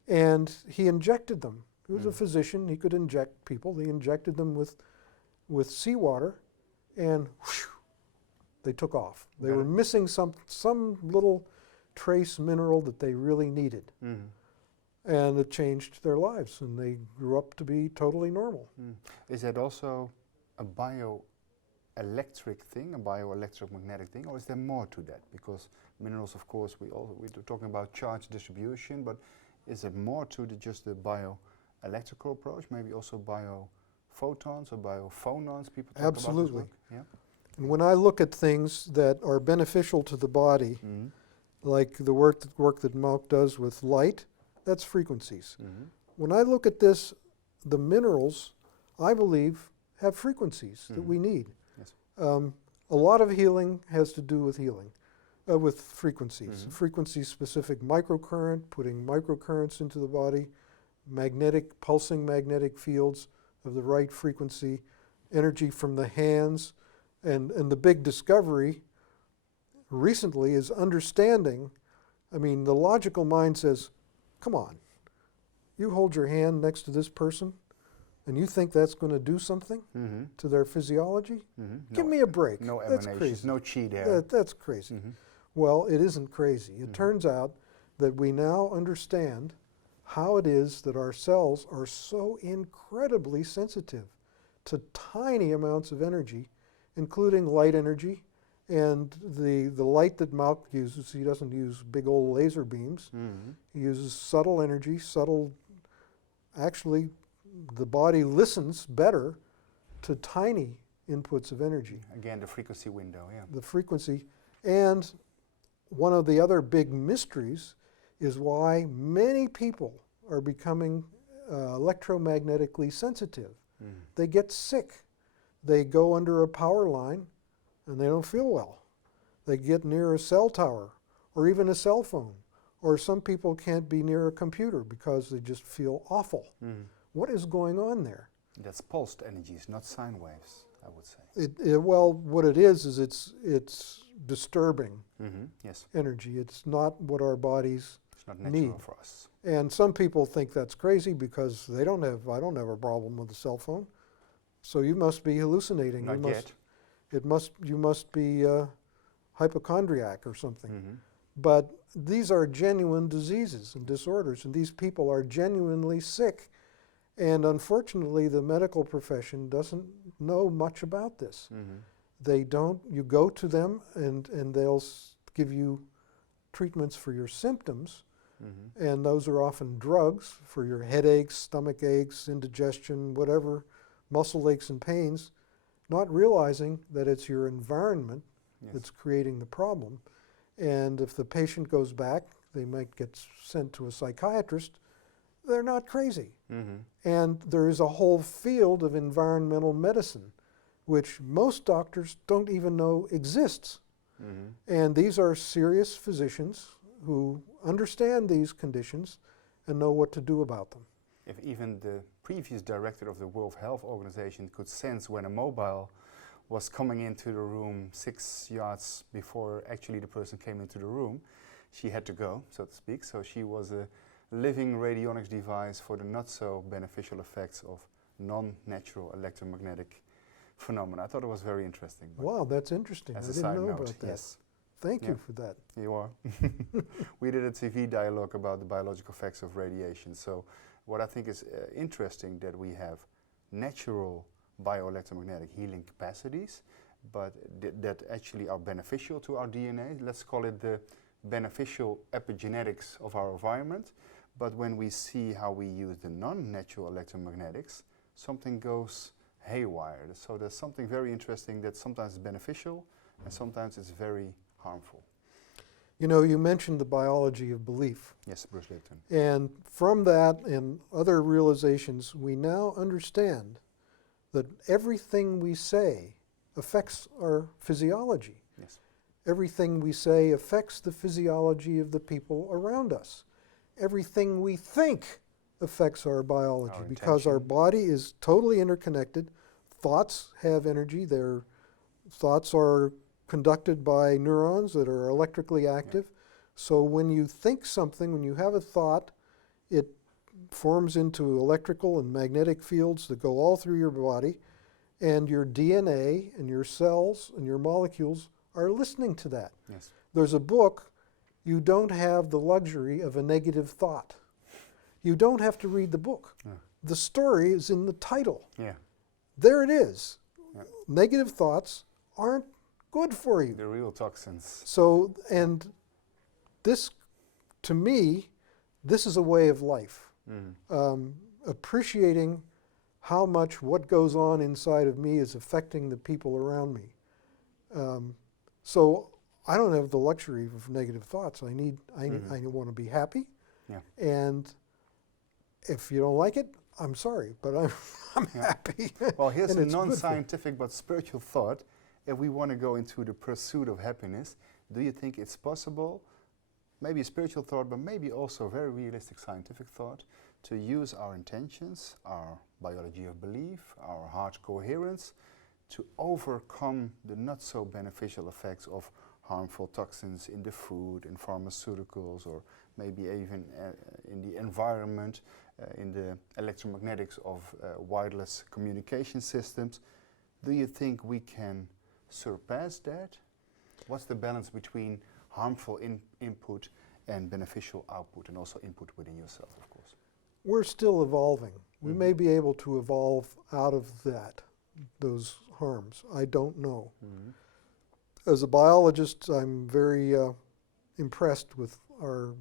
And he injected them. He was a physician. He could inject people. He injected them with seawater, and whew, they took off. They Got were it. missing some little trace mineral that they really needed. Mm. And it changed their lives, and they grew up to be totally normal. Mm. Is that also a electric thing, a bioelectromagnetic thing, or is there more to that? Because minerals, of course, we're talking about charge distribution, but is there more to just the bioelectrical approach? Maybe also biophotons or biophonons? People talk Absolutely. about this work? And when I look at things that are beneficial to the body, Yeah. like the work that Malk does with light, that's frequencies. Mm-hmm. When I look at this, the minerals, I believe, have frequencies that Mhm. we need. Yes. A lot of healing has to do with healing, with frequencies. Mhm. Frequency-specific microcurrent, putting microcurrents into the body, pulsing magnetic fields of the right frequency, energy from the hands, and the big discovery recently is understanding. I mean, the logical mind says, come on, you hold your hand next to this person and you think that's going to do something Mm-hmm. to their physiology? Mm-hmm. Give me a break. No That's emanations, crazy. no chi there. That's crazy. Mhm. Well, it isn't crazy. It Mhm. turns out that we now understand how it is that our cells are so incredibly sensitive to tiny amounts of energy, including light energy, and the light that Malk uses. He doesn't use big old laser beams. Mhm. He uses subtle energy, actually, the body listens better to tiny inputs of energy. Again, the frequency window, yeah. The frequency. And one of the other big mysteries is why many people are becoming electromagnetically sensitive. Mhm. They get sick. They go under a power line and they don't feel well. They get near a cell tower or even a cell phone. Or some people can't be near a computer because they just feel awful. Mhm. What is going on there? That's pulsed energies, not sine waves, I would say. Well, what it is it's disturbing Mm-hmm. Yes, energy. It's not what our bodies it's not natural need. for us. And some people think that's crazy because I don't have a problem with a cell phone. So you must be hallucinating. Not yet. You must be hypochondriac or something. Mm-hmm. But these are genuine diseases and disorders, and these people are genuinely sick. And unfortunately, the medical profession doesn't know much about this. Mm-hmm. They don't, you go to them and they'll give you treatments for your symptoms, Mm-hmm. and those are often drugs for your headaches, stomach aches, indigestion, whatever, muscle aches and pains, not realizing that it's your environment Yes. that's creating the problem. And if the patient goes back, they might get sent to a psychiatrist. They're not crazy. Mm-hmm. And there is a whole field of environmental medicine, which most doctors don't even know exists. Mm-hmm. And these are serious physicians who understand these conditions and know what to do about them. If even the previous director of the World Health Organization could sense when a mobile was coming into the room 6 yards before actually the person came into the room, she had to go, so to speak. So she was a living radionics device for the not so beneficial effects of non-natural electromagnetic phenomena. I thought it was very interesting. but Wow, that's interesting. I As a didn't side know note, about that. yes, Thank Yeah. you for that. you are. We did a TV dialogue about the biological effects of radiation. So what I think is interesting that we have natural bioelectromagnetic healing capacities, but that actually are beneficial to our DNA. Let's call it the beneficial epigenetics of our environment. But when we see how we use the non-natural electromagnetics, something goes haywire. So there's something very interesting that sometimes is beneficial and sometimes it's very harmful. You know, you mentioned the biology of belief. Yes, Bruce Lipton. And from that and other realizations, we now understand that everything we say affects our physiology. Yes. Everything we say affects the physiology of the people around us. Everything we think affects our biology Our because our intention. body is totally interconnected. Thoughts have energy. Their thoughts are conducted by neurons that are electrically active. So when you think something, when you have a thought, it forms into electrical and magnetic fields that go all through your body, and your DNA and your cells and your molecules are listening to that. Yes. There's a book, you don't have the luxury of a negative thought. You don't have to read the book. Yeah. The story is in the title. Yeah. There it is. Yeah. Negative thoughts aren't good for you. The real toxins. So, and this, to me, this is a way of life. Appreciating how much what goes on inside of me is affecting the people around me. So I don't have the luxury of negative thoughts. I want to be happy. Yeah. And if you don't like it, I'm sorry, but I'm happy. Well, here's And a it's good for- non-scientific but spiritual thought. If we want to go into the pursuit of happiness, do you think it's possible, maybe a spiritual thought, but maybe also a very realistic scientific thought, to use our intentions, our biology of belief, our heart coherence, to overcome the not so beneficial effects of harmful toxins in the food, in pharmaceuticals, or maybe even in the environment, in the electromagnetics of wireless communication systems? Do you think we can surpass that? What's the balance between harmful input and beneficial output, and also input within yourself, of course? We're still evolving. We may be able to evolve out of those harms. I don't know. As a biologist, I'm very impressed with our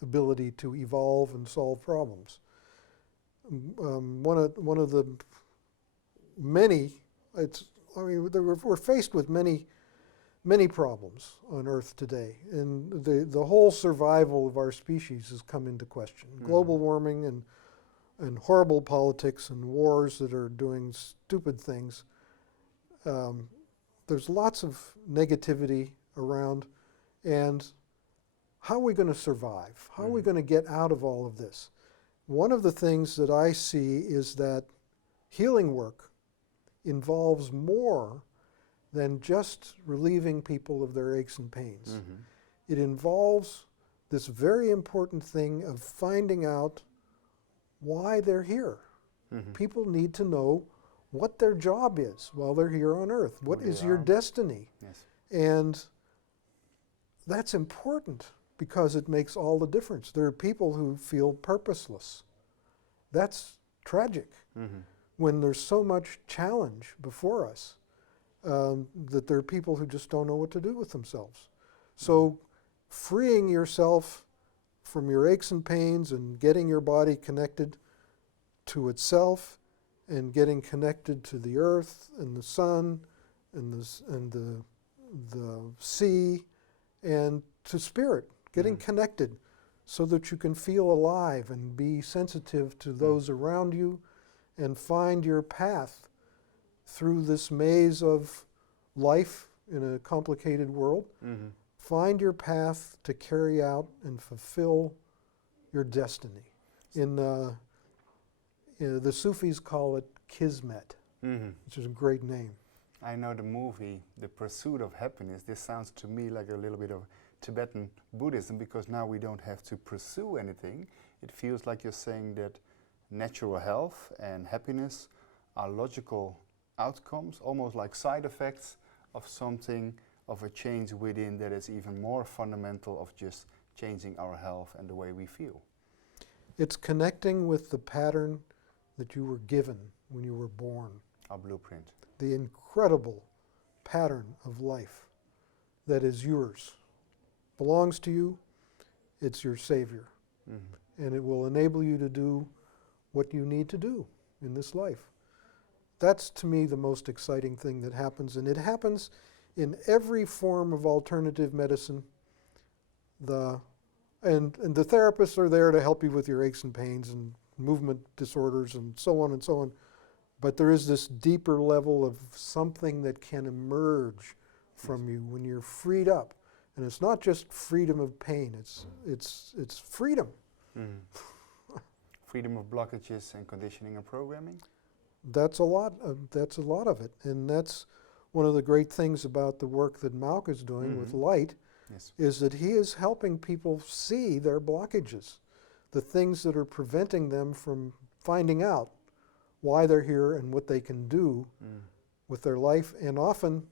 ability to evolve and solve problems. One of the many, we're faced with many problems on Earth today, and the whole survival of our species has come into question. Global warming and horrible politics and wars that are doing stupid things. There's lots of negativity around, and how are we going to survive? How are we going to get out of all of this? One of the things that I see is that healing work involves more than just relieving people of their aches and pains. It involves this very important thing of finding out why they're here. People need to know what their job is while they're here on Earth. What is your destiny? Yes. And that's important because it makes all the difference. There are people who feel purposeless. That's tragic when there's so much challenge before us. That there are people who just don't know what to do with themselves. So freeing yourself from your aches and pains and getting your body connected to itself and getting connected to the earth and the sun and the sea and to spirit, getting connected so that you can feel alive and be sensitive to those around you and find your path through this maze of life in a complicated world. Find your path to carry out and fulfill your destiny. The Sufis call it Kismet, which is a great name. I know the movie, The Pursuit of Happiness. This sounds to me like a little bit of Tibetan Buddhism, because now we don't have to pursue anything. It feels like you're saying that natural health and happiness are logical outcomes, almost like side effects of something, of a change within that is even more fundamental of just changing our health and the way we feel. It's connecting with the pattern that you were given when you were born. Our blueprint. The incredible pattern of life that is yours, belongs to you, it's your savior. And it will enable you to do what you need to do in this life. That's, to me, the most exciting thing that happens, and it happens in every form of alternative medicine. And the therapists are there to help you with your aches and pains and movement disorders and so on and so on. But there is this deeper level of something that can emerge from you when you're freed up. And it's not just freedom of pain, it's freedom. Freedom of blockages and conditioning and programming? That's a lot of it. And that's one of the great things about the work that Malk is doing with light, is that he is helping people see their blockages, the things that are preventing them from finding out why they're here and what they can do with their life. And often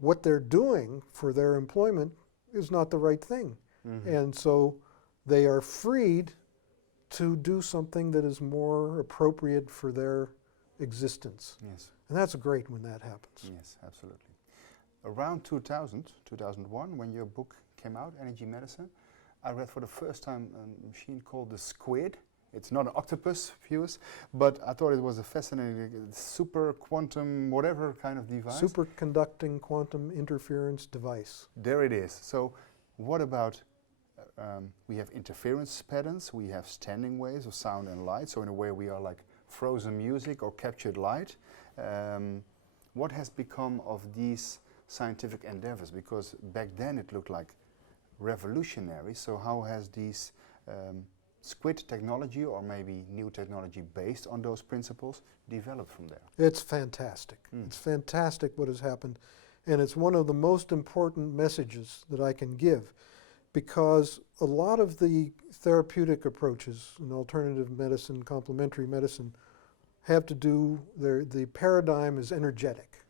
what they're doing for their employment is not the right thing. And so they are freed to do something that is more appropriate for their existence. And that's great when that happens. Yes, absolutely. Around 2000, 2001, when your book came out, Energy Medicine, I read for the first time a machine called the Squid. It's not an octopus, viewers, but I thought it was a fascinating super quantum whatever kind of device. Superconducting quantum interference device. There it is. So what about, we have interference patterns, we have standing waves of sound and light, so in a way we are like frozen music or captured light. What has become of these scientific endeavors? Because back then it looked like revolutionary, so how has these Squid technology, or maybe new technology based on those principles, developed from there? It's fantastic. It's fantastic what has happened, and it's one of the most important messages that I can give, because a lot of the therapeutic approaches in alternative medicine, complementary medicine, have to do, the paradigm is energetic.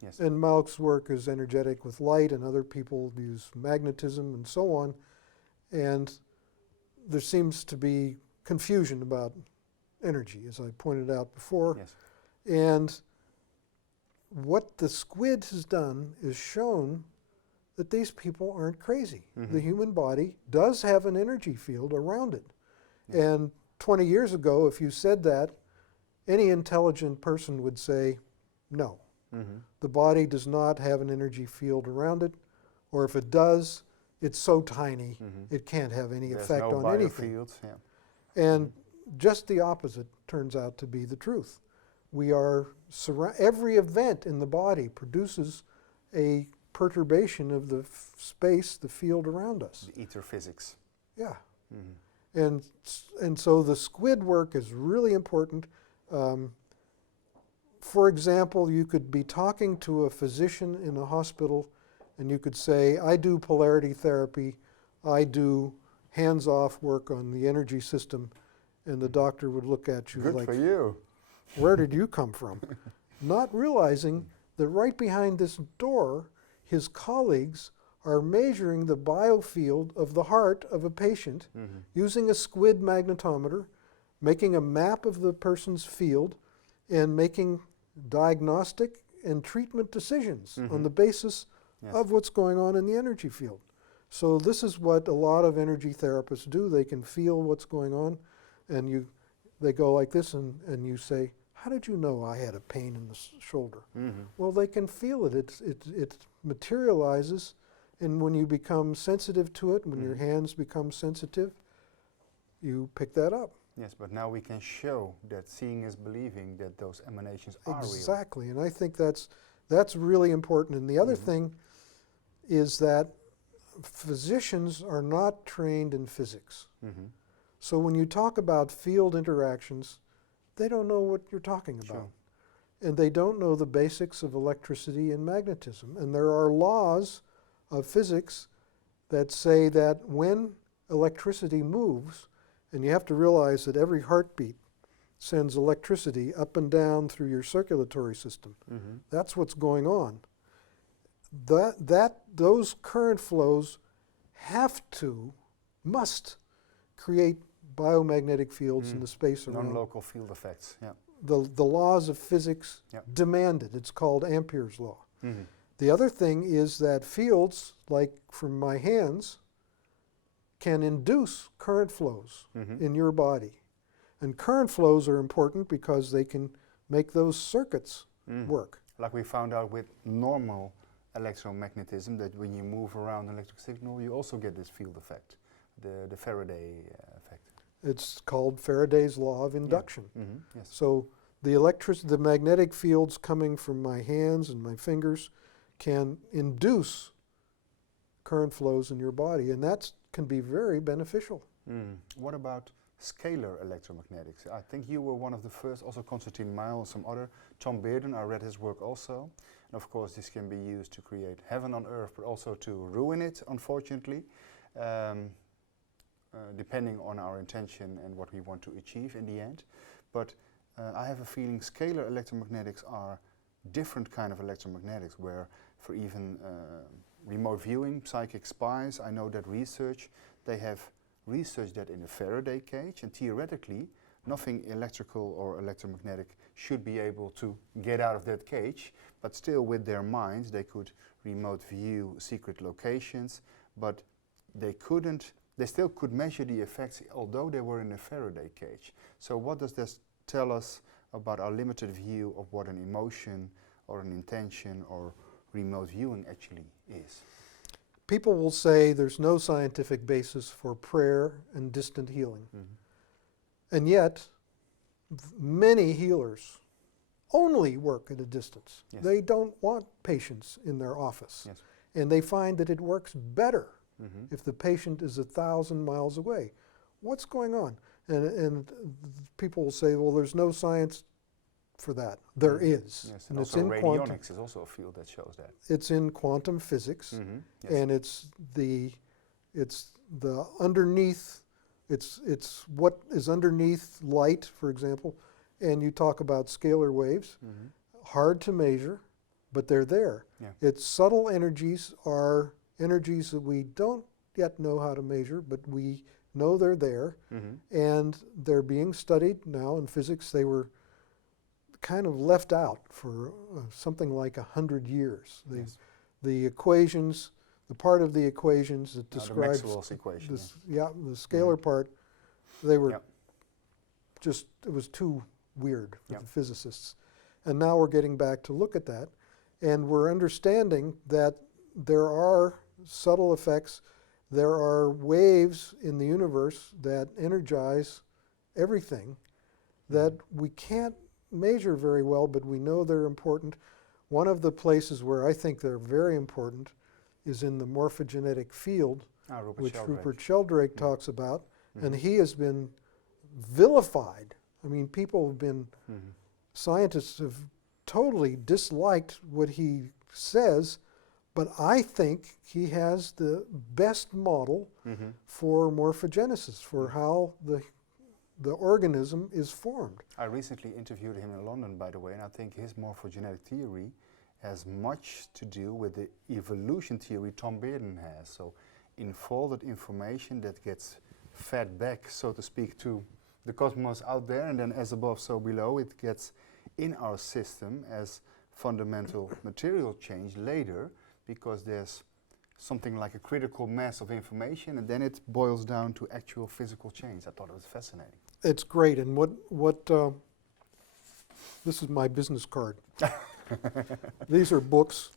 Yes. And Malk's work is energetic with light, and other people use magnetism and so on. And there seems to be confusion about energy, as I pointed out before. Yes. And what the Squid has done is shown that these people aren't crazy. The human body does have an energy field around it. Yes. And 20 years ago, if you said that, any intelligent person would say, no. The body does not have an energy field around it, or if it does, it's so tiny it can't have any effect on anything. Biofields, yeah. And just the opposite turns out to be the truth. We are every event in the body produces a perturbation of the space, the field around us. The ether physics. Yeah. And so the Squid work is really important. For example, you could be talking to a physician in a hospital and you could say, I do polarity therapy, I do hands-off work on the energy system, and the doctor would look at you Good like, for you. where did you come from? Not realizing that right behind this door, his colleagues are measuring the biofield of the heart of a patient using a Squid magnetometer, making a map of the person's field, and making diagnostic and treatment decisions on the basis of what's going on in the energy field. So this is what a lot of energy therapists do. They can feel what's going on, and they go like this, and you say, how did you know I had a pain in the shoulder? Well, they can feel it. It materializes, and when you become sensitive to it, when your hands become sensitive, you pick that up. Yes, but now we can show that seeing is believing, that those emanations are real. Exactly, and I think that's really important. And the other thing is that physicians are not trained in physics. So when you talk about field interactions, they don't know what you're talking about. Sure. And they don't know the basics of electricity and magnetism. And there are laws of physics that say that when electricity moves, and you have to realize that every heartbeat sends electricity up and down through your circulatory system. That's what's going on. Those current flows must create biomagnetic fields in the space around. Non-local field effects, yeah. The laws of physics demand it. It's called Ampere's law. The other thing is that fields, like from my hands, can induce current flows in your body. And current flows are important because they can make those circuits work. Like we found out with normal electromagnetism, that when you move around an electric signal, you also get this field effect, the Faraday effect. It's called Faraday's law of induction. Yes. So the magnetic fields coming from my hands and my fingers can induce current flows in your body, and that can be very beneficial. What about scalar electromagnetics? I think you were one of the first, also Constantine Meisel and some other, Tom Bearden, I read his work also. And of course this can be used to create heaven on earth, but also to ruin it, unfortunately, depending on our intention and what we want to achieve in the end. But I have a feeling scalar electromagnetics are different kind of electromagnetics, where for even remote viewing, psychic spies, I know that they have researched that in a Faraday cage, and theoretically nothing electrical or electromagnetic should be able to get out of that cage, but still with their minds they could remote view secret locations, but they still could measure the effects although they were in a Faraday cage. So what does this tell us about our limited view of what an emotion or an intention or remote viewing actually is? People will say there's no scientific basis for prayer and distant healing. And yet, many healers only work at a distance. Yes. They don't want patients in their office. Yes. And they find that it works better Mm-hmm. if the patient is 1,000 miles away. What's going on? And people will say, well, there's no science for that. There is. Yes, And and it's also in radionics is also a field that shows that. It's in quantum physics. Mm-hmm. Yes. And it's the underneath, it's what is underneath light, for example, and you talk about scalar waves, Mm-hmm. hard to measure, but they're there. Yeah. Its subtle energies are energies that we don't yet know how to measure, but we know they're there, Mm-hmm. and they're being studied now in physics. They were kind of left out for something like 100 years. Yes. The equations, the part of the equations that The describes Maxwell's equation. this, the scalar part, they were Yep. just, it was too weird for Yep. the physicists. And now we're getting back to look at that, and we're understanding that there are subtle effects, there are waves in the universe that energize everything that we can't measure very well, but we know they're important. One of the places where I think they're very important is in the morphogenetic field, Rupert which Sheldrake. Rupert Sheldrake talks about, and Mhm. he has been vilified. I mean, people have been, Mhm. scientists have totally disliked what he says, but I think he has the best model Mhm. for morphogenesis, for how the organism is formed. I recently interviewed him in London, by the way, and I think his morphogenetic theory has much to do with the evolution theory Tom Bearden has. So, enfolded information that gets fed back, so to speak, to the cosmos out there, and then as above, so below, it gets in our system as fundamental material change later, because there's something like a critical mass of information, and then it boils down to actual physical change. I thought it was fascinating. It's great, and this is my business card. These are books.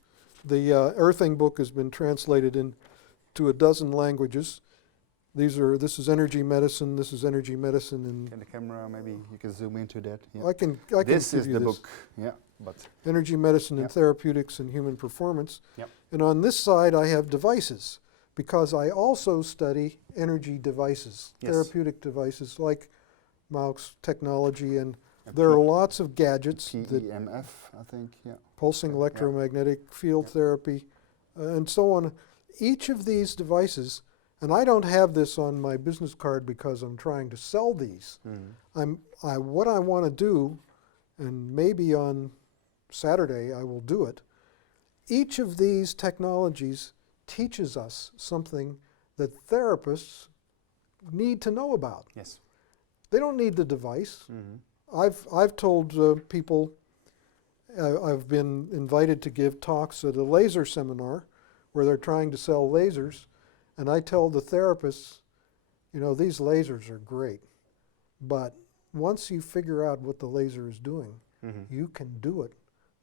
The Earthing book has been translated into a dozen languages. This is energy medicine. This is energy medicine, and Can the camera, maybe you can zoom into that? Yeah. I can This give is you the this. book, yeah, but Energy medicine and Yep. therapeutics and human performance. Yep. And on this side, I have devices, because I also study energy devices, Yes. therapeutic devices like mouse technology, and a there are P- lots of gadgets that PEMF, I think, yeah. pulsing Yeah. electromagnetic field Yeah. therapy, and so on. Each of these devices, and I don't have this on my business card because I'm trying to sell these. Mhm. What I want to do, and maybe on Saturday I will do it, each of these technologies teaches us something that therapists need to know about. Yes. They don't need the device. Mhm. I've told people, I've been invited to give talks at a laser seminar where they're trying to sell lasers, and I tell the therapists, you know, these lasers are great, but once you figure out what the laser is doing, Mhm. you can do it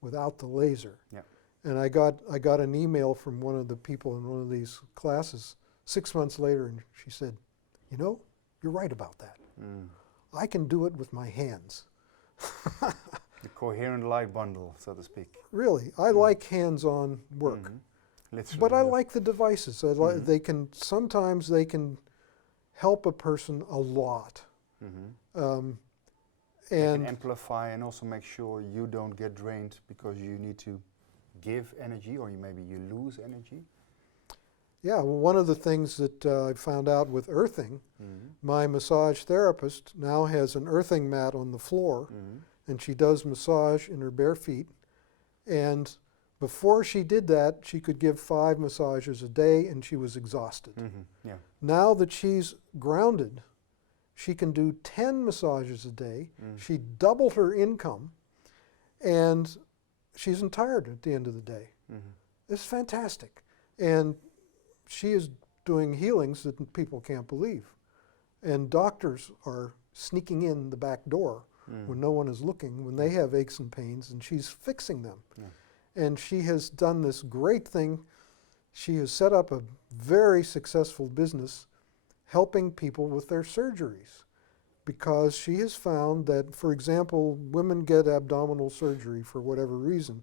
without the laser. Yeah. And I got an email from one of the people in one of these classes 6 months later, and she said, you know, you're right about that. Mm. I can do it with my hands. The coherent light bundle, so to speak. Really, I like hands-on work, Mhm. Literally, but I yes. like the devices. Mhm. Sometimes they can help a person a lot. Mhm. They can And amplify and also make sure you don't get drained because you need to give energy, or maybe you lose energy. yeah, well, one of the things that I found out with earthing, Mhm. my massage therapist now has an earthing mat on the floor, Mhm. and she does massage in her bare feet. And before she did that, she could give 5 massages a day, and she was exhausted. Mhm. Yeah. Now that she's grounded She can do 10 massages a day. She doubled her income, and she isn't tired at the end of the day. It's fantastic. And she is doing healings that people can't believe. And doctors are sneaking in the back door when no one is looking, when they have aches and pains, and she's fixing them. And she has done this great thing. She has set up a very successful business helping people with their surgeries, because she has found that, for example, women get abdominal surgery for whatever reason.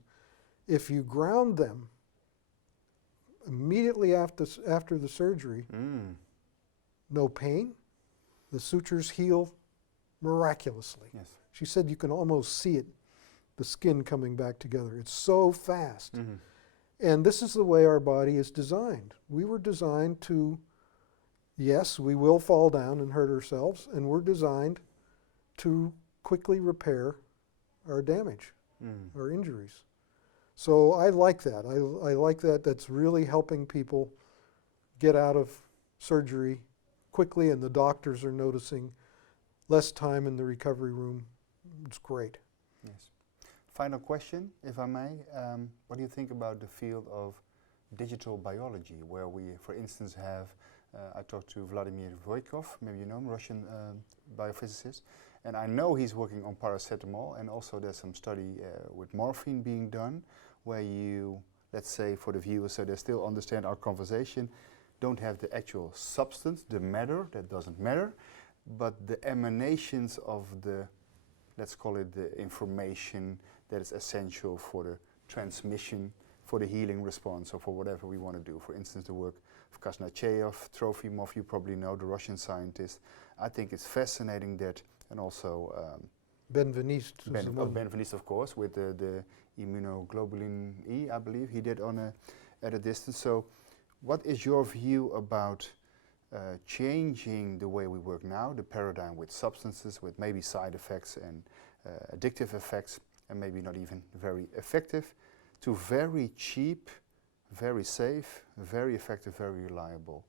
If you ground them immediately after the surgery, no pain, the sutures heal miraculously. Yes. She said you can almost see it, the skin coming back together. It's so fast. And this is the way our body is designed. We were designed to, yes, we will fall down and hurt ourselves, and we're designed to quickly repair our damage, our injuries. So I like that. I like that. That's really helping people get out of surgery quickly, and the doctors are noticing less time in the recovery room. It's great. Yes. Final question, if I may. What do you think about the field of digital biology, where we, for instance, have, I talked to Vladimir Voykov, maybe you know him, Russian biophysicist, and I know he's working on paracetamol, and also there's some study with morphine being done, where you, let's say for the viewers, so they still understand our conversation, don't have the actual substance, the matter, that doesn't matter, but the emanations of the, let's call it the information that is essential for the transmission, for the healing response, or for whatever we want to do. For instance, the work of Krasnachev, Trofimov, you probably know, the Russian scientist. I think it's fascinating that, and also Benveniste. Benveniste, of course, with the immunoglobulin E, I believe he did on at a distance. So what is your view about changing the way we work now, the paradigm with substances, with maybe side effects and addictive effects, and maybe not even very effective, to very cheap, very safe, very effective, very reliable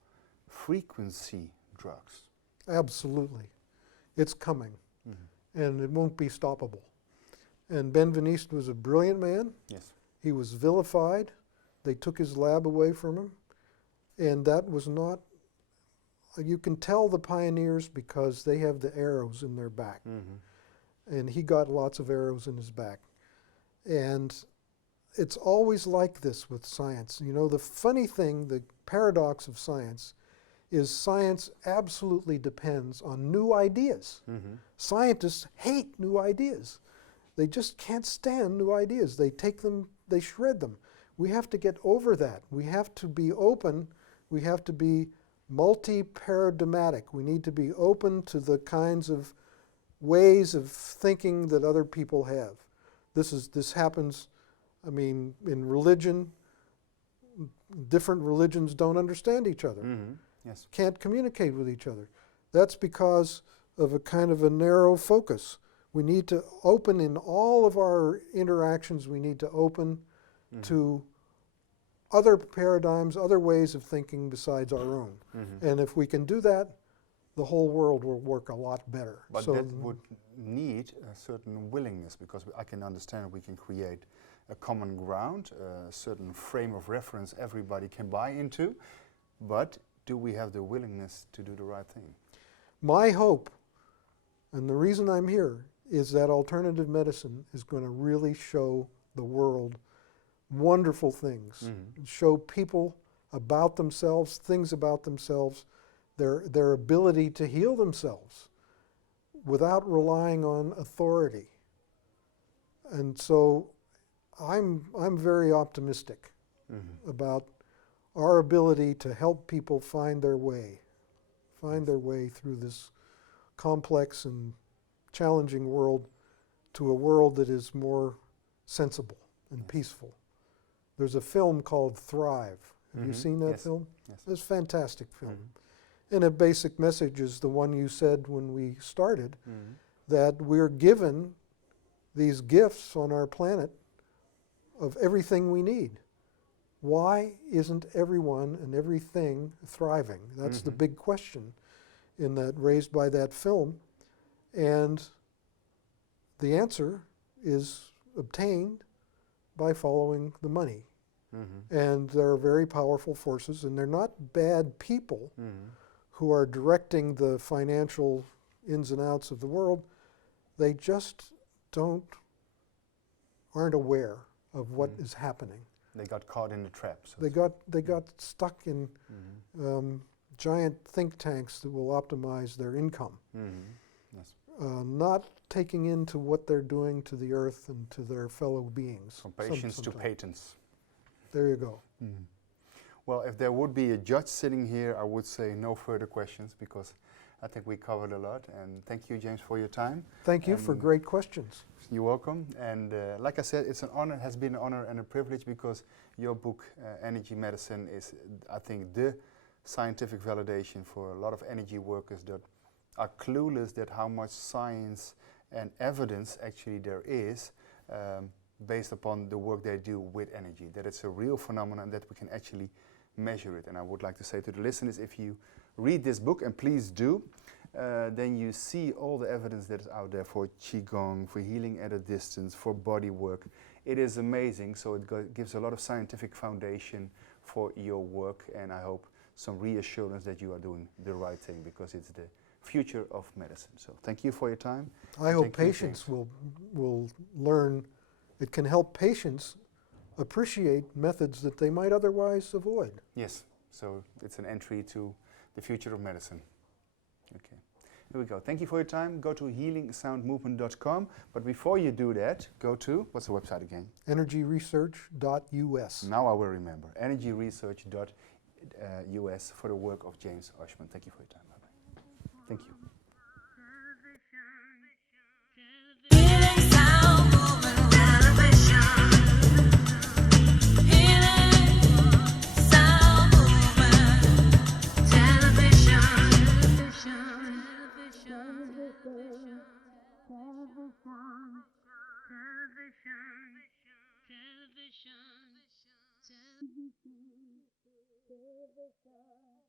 frequency drugs? Absolutely. It's coming, and it won't be stoppable. And Benveniste was a brilliant man. Yes. He was vilified. They took his lab away from him, and that was not, you can tell the pioneers because they have the arrows in their back. And he got lots of arrows in his back. And it's always like this with science. You know, the funny thing, the paradox of science, is science absolutely depends on new ideas. Scientists hate new ideas. They just can't stand new ideas. They take them, they shred them. We have to get over that. We have to be open. We have to be multi-paradigmatic. We need to be open to the kinds of ways of thinking that other people have. This happens, I mean, in religion. Different religions don't understand each other. Yes. Can't communicate with each other. That's because of a kind of a narrow focus. We need to open in all of our interactions, we need to open to other paradigms, other ways of thinking besides our own. And if we can do that, the whole world will work a lot better. But so that would need a certain willingness, because I can understand we can create a common ground, a certain frame of reference everybody can buy into, but do we have the willingness to do the right thing? my hope, and the reason I'm here, is that alternative medicine is going to really show the world wonderful things, show people about themselves, things about themselves, their ability to heal themselves without relying on authority. And so I'm very optimistic about our ability to help people find their way through this complex and challenging world to a world that is more sensible and peaceful. There's a film called Thrive. Have you seen that film? Yes. It's a fantastic film. And a basic message is the one you said when we started, that we're given these gifts on our planet of everything we need. Why isn't everyone and everything thriving? That's the big question. raised by that film, and the answer is obtained by following the money. Mm-hmm. And there are very powerful forces, and they're not bad people Mm-hmm. who are directing the financial ins and outs of the world. They just aren't aware of what is happening. They got caught in the trap. So They got stuck in giant think tanks that will optimize their income, Yes. not taking into what they're doing to the earth and to their fellow beings. From patience to sometimes. patents. There you go. Well, if there would be a judge sitting here, I would say no further questions, because I think we covered a lot. And thank you, James, for your time. Thank you for great questions. You're welcome. And like I said, it's an honor, has been an honor and a privilege, because your book, Energy Medicine, is, I think, the scientific validation for a lot of energy workers that are clueless that how much science and evidence actually there is based upon the work they do with energy, that it's a real phenomenon, that we can actually measure it. And I would like to say to the listeners, if you read this book, and please do, then you see all the evidence that is out there for Qigong, for healing at a distance, for body work. It is amazing, so it gives a lot of scientific foundation for your work, and I hope some reassurance that you are doing the right thing, because it's the future of medicine. So thank you for your time. I hope patients will learn. It can help patients appreciate methods that they might otherwise avoid. Yes, so it's an entry to the future of medicine. Okay, here we go. Thank you for your time. Go to healingsoundmovement.com. But before you do that, go to, what's the website again? Energyresearch.us. Now I will remember. Energyresearch.us for the work of James Oschman. Thank you for your time. Bye-bye. Thank you. Television.